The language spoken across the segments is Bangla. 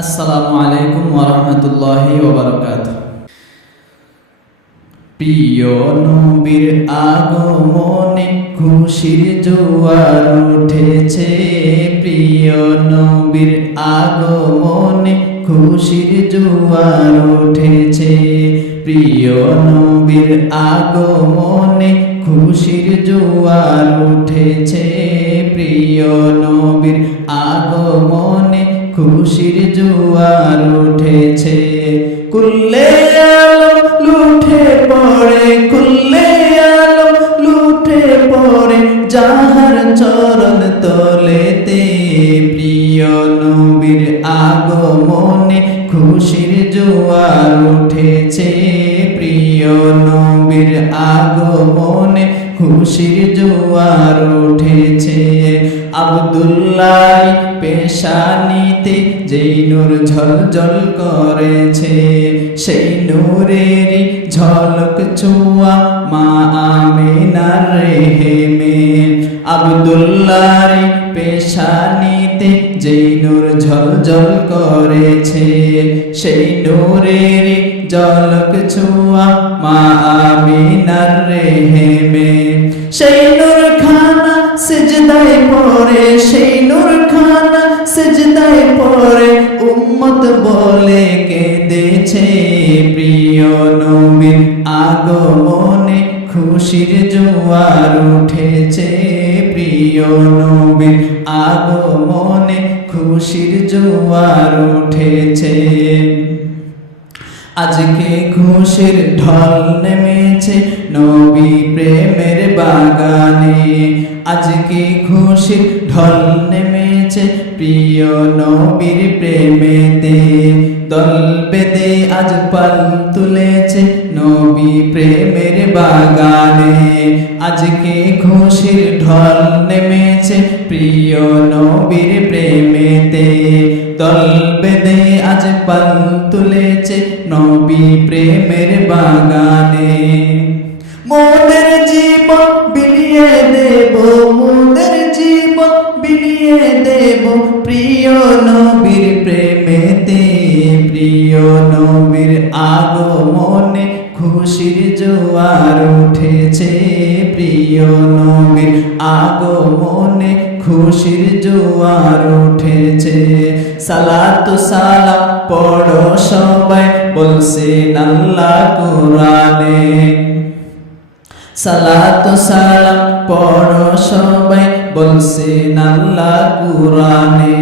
আসসালামু আলাইকুম ওয়া রাহমাতুল্লাহি ওয়া বারাকাতুহু। প্রিয় নবীর আগমনে খুশির জোয়ার উঠেছে, প্রিয় নবীর আগমনে খুশির জোয়ার উঠেছে, প্রিয় নবীর আগমনে খুশির জোয়ার উঠেছে, প্রিয় নবীর আগমনে খুশির জোয়ার উঠেছে। কুল্লে আলম লুঠে পড়ে, কুল্লে আলম লুঠে পড়ে যাহার চরণ তলেতে, প্রিয় নবীর আগমনে খুশির জোয়ার উঠেছে, প্রিয় নবীর আগমনে খুশির জোয়ার উঠেছে। আব্দুল্লাহ পেশানিতে যেই নূর ঝলঝল করেছে, সেই নূরেরই ঝলক ছোঁয়া মা আমিনার রেহেমে। আব্দুল্লাহর পেশানিতে যেই নূর ঝলঝল করেছে, সেই নূরেরই ঝলক ছোঁয়া মা আমিনার রেহেমে। সেই নূর খানা সিজদায় পড়ে, সেই নূর খানা সিজদায় পড়ে উম্মত বলে কেঁদেছে, প্রিয় নবীর আগমনে খুশির জোয়ার উঠেছে, প্রিয় নবীর আগমনে খুশির জোয়ার উঠেছে। আজকে খুশির ঢল নেমেছে নবী প্রেমের বাগানে, আজকে খুশির ঢল নেমেছে প্রিয় নবীর প্রেমেতে। দল বেঁধে আজ পাল তুলেছে নবী প্রেমের বাগানে, আজকে খুশির ঢল নেমেছে প্রিয় নবীর প্রেমেতে। দল বেঁধে আজ পাল তুলেছে নবী প্রেমের বাগানে। মোদের জীবন বিলিয়ে দেব, মোদের জীবন বিলিয়ে দেব প্রিয় নবীর প্রেমেতে, প্রিয় নবীর আগমনে খুশির জোয়ার উঠেছে, প্রিয় নবীর আগমনে খুশির জোয়ার উঠেছে। সালাতু সালাম পড়ো সবাই বলছেন আল্লাহ কোরআনে, সালাতু সালাম পড়ো সবাই বলছেন আল্লাহ কোরআনে।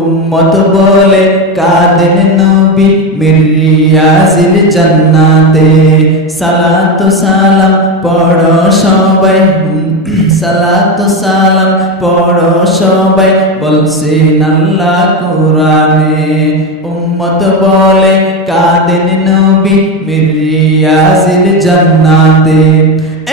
উম্মত বলে কাঁদেন নবী মিরিয়াজিল জান্নাতে, সালাতু সালাম পড়ো সবাই, সালাতু সালাম পড়ো সবাই বলছেন আল্লাহ কোরআনে। উম্মত বলে কাঁদেন নবী মিরিয়াজিল জান্নাতে।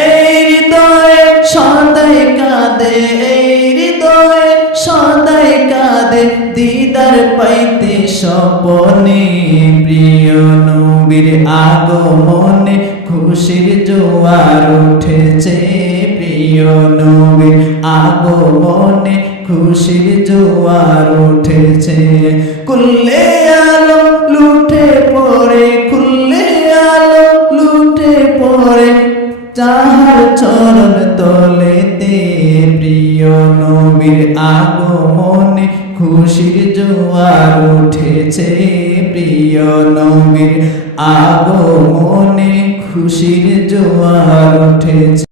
এই হৃদয়ে সদাই কাঁদে, এই হৃদয়ে সদাই কাঁদে দিদার পাইতে স্বপনে, প্রিয় নবীর আগমনে খুশির জোয়ার উঠেছে, প্রিয় নবীর আগমনে খুশির জোয়ার উঠেছে। কুল্লে আলম লুঠে পড়ে, কুল্লে আলম লুঠে পড়ে যাহার চরণ তলেতে, প্রিয় নবীর আগমনে খুশির জোয়ার উঠেছে, প্রিয় নবীর আগমনে খুশির জোয়ার উঠেছে।